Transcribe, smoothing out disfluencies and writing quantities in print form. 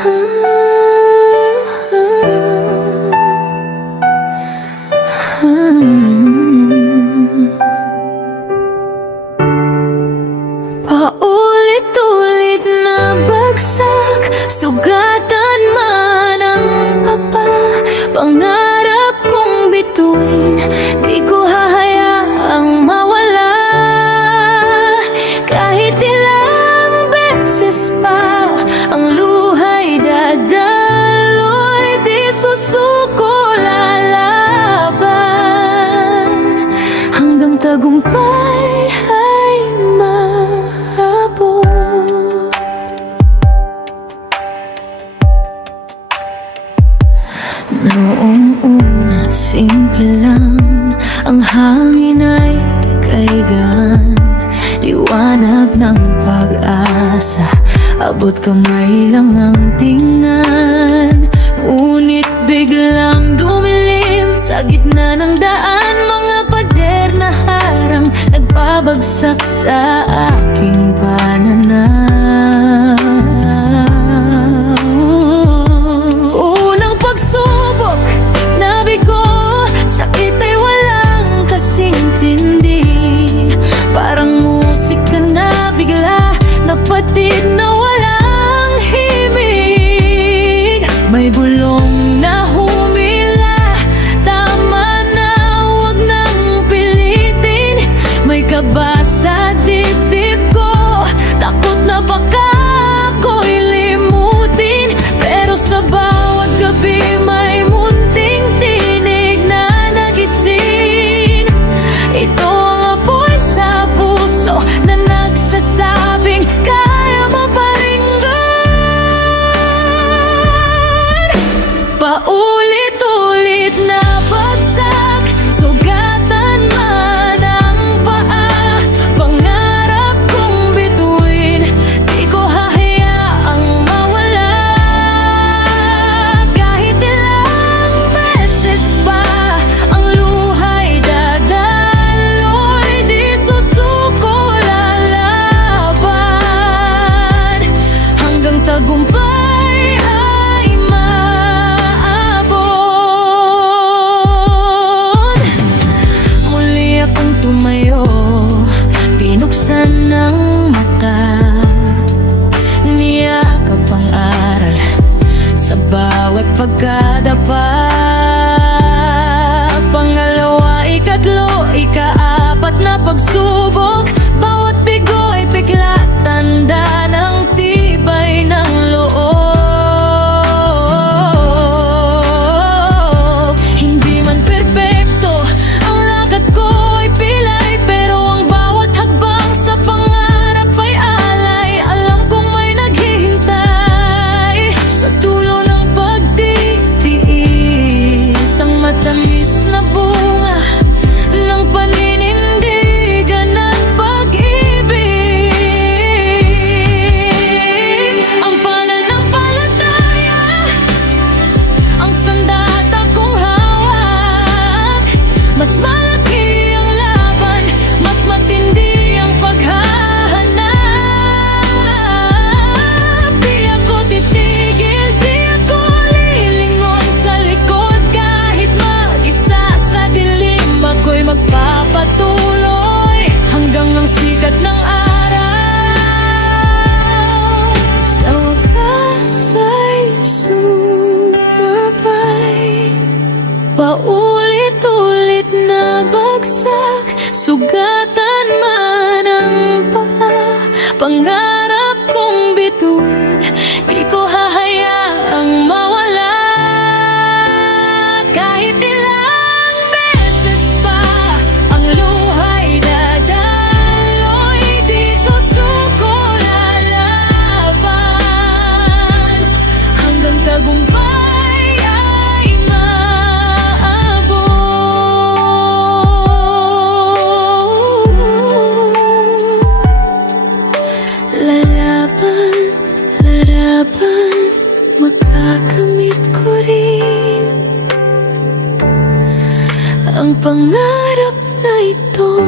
Paulit-ulit na bagsak, sugatan man ang papa. Pangarap kong bituin, di ko hahayaang mawala. Kahit ilang beses pa ang luha'y dadaloy, di susuko lalaban hanggang tagumpay ay maabot. Noong una, simple lang, ang hangin ay kaigan, liwanag ng pag-asa, abot kamay lang ang tingnan. Ngunit biglang dumilim sa gitna ng daan, mga pader na harang nagbabagsak sa aking pananaw. Unang pagsubok, nabigo, sakit ay walang kasing tindi. Parang musika na bigla napatid na walang himig. May bulong na humila, tama na, wag nang pilitin. May kaba sa dibdib ko, takot na baka ako'y limutin. Pero sa bawat gabi may munting tinig na nagising. Ito ang apoy sa puso na nagsasabing kaya maparinggan. Paulit-ulit na bagsak, sugatan man ang paa. Pangarap kong bituin, di ko hahayaang mawala. Kahit ilang beses pa ang luha'y dadaloy, di susuko lalaban hanggang tagumpay ay maabot. Muli akong tumayo, pinuksan ng mata, niyakap ang aral sa bawat pagkadapa. Pangalawa, ikatlo, ikaapat na pagsubok, bawat bigo ay bigla tanda ng tibay ng loob. Hindi man perpekto ang lakad ko ay pilay, pero ang bawat hagbang sa pangarap ay alay. Alam kong may naghihintay sa dulo ng pagtitiis, ang matamis na bunga ng paninindigan at pag-ibig. Ang pananampalataya, ang sandata kong hawak. Mas malaki ang laban, mas matindi ang paghahanap. Di ako titigil, di ako lilingon sa likod. Kahit mag-isa sa dilim, ako'y magpapatuloy hanggang ang sikat ng araw sa wakas ay sumabay. Paulit-ulit na bagsak, sugatan man ang paa. Pangarap kong bituin, di ko hahayaang mawala. Kahit ilang beses pa ang luha'y dadaloy, di susuko lalaban hanggang tagumpay ay maabot. Lalaban, laraban, makakamit ko rin ang pangarap na ito.